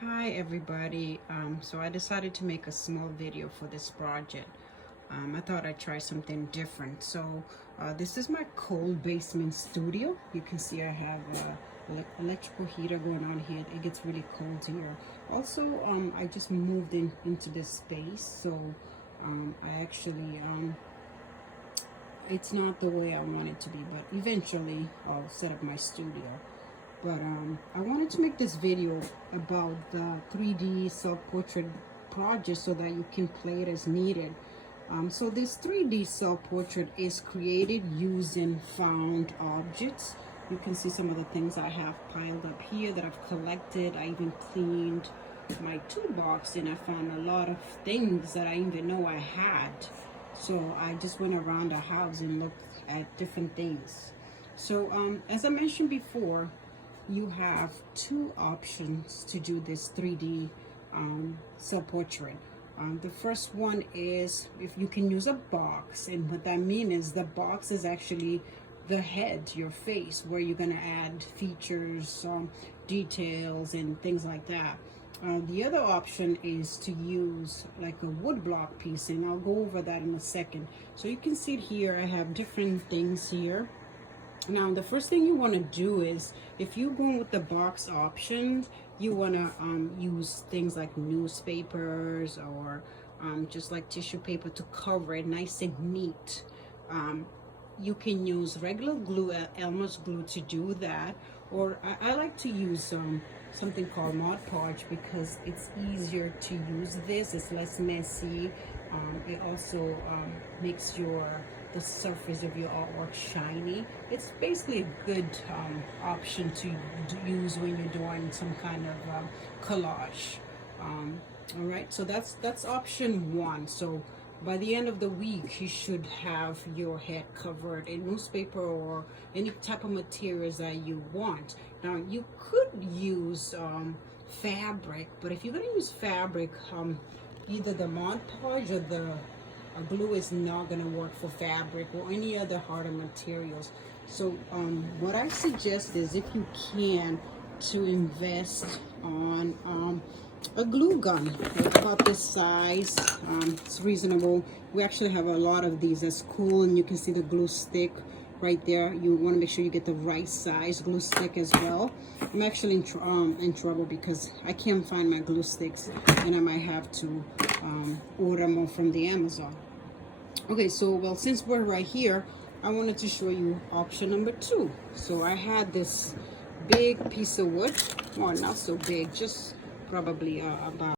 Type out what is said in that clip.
Hi everybody. So I decided to make a small video for this project. I thought I'd try something different. So this is my cold basement studio. You can see I have electrical heater going on here. It gets really cold here. Also, I just moved into this space, so I actually it's not the way I want it to be, but eventually I'll set up my studio. But I wanted to make this video about the 3D self-portrait project so that you can play it as needed. So this 3D self-portrait is created using found objects. You can see some of the things I have piled up here that I've collected. I even cleaned my toolbox and I found a lot of things that I didn't even know I had. So I just went around the house and looked at different things. So as I mentioned before, you have two options to do this 3D self-portrait. The first one is if you can use a box, and what that means is the box is actually the head, your face, where you're going to add features, details, and things like that. The other option is to use like a wood block piece, and I'll go over that in a second. So you can see here I have different things here. Now, the first thing you want to do is, if you go with the box options, you want to use things like newspapers or just like tissue paper to cover it nice and neat. You can use regular glue, Elmer's glue, to do that, or I like to use something called Mod Podge because it's easier to use this. It's less messy. It also makes the surface of your artwork shiny. It's basically a good option to use when you're doing some kind of collage. All right, so that's option one. So by the end of the week, you should have your head covered in newspaper or any type of materials that you want. Now, you could use fabric, but if you're going to use fabric, either the Mod Podge or the glue is not going to work for fabric or any other harder materials. So what I suggest is, if you can, to invest on a glue gun about this size. It's reasonable. We actually have a lot of these. That's cool, and you can see the glue stick right there. You want to make sure you get the right size glue stick as well. I'm actually in trouble because I can't find my glue sticks, and I might have to order more from the Amazon. Okay, so well, since we're right here, I wanted to show you option number two. So I had this big piece of wood. Well, not so big, just probably about